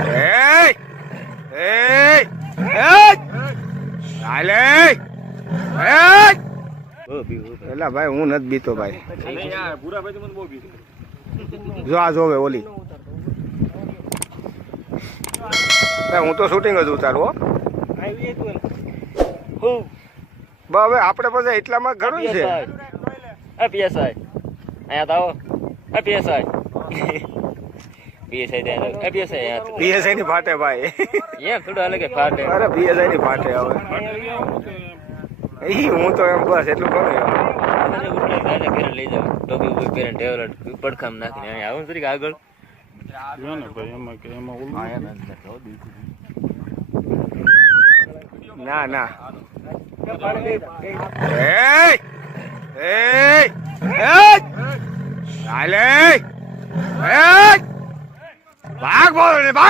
Hey! Hey! Hey! હાલે hey! એલા ભાઈ હું નથી બીતો ભાઈ. જો આ જોવે ઓલી હું તો શૂટિંગ જ ઉતારું હો. હવે આપણે પછી એટલામાં ઘણું છે. પીએસઆઈ અહીંયા તો આવો. પીએસઆઈ પીએસઆઈ ની ફાટે ભાઈ. એમ થોડું અલગ ફાટે. અરે પીએસઆઈ ની ફાટે હવે હું તો એમ બસ એટલું કરું ઘરે લઈ જાવ ટોપી ઉપર પહેરીને ટેવલેટ પડખામ નાખીને આવું તરીકે આગળ ના ના Hey! Hey! Hey! હાલે ભાગ બોલ ભાગ.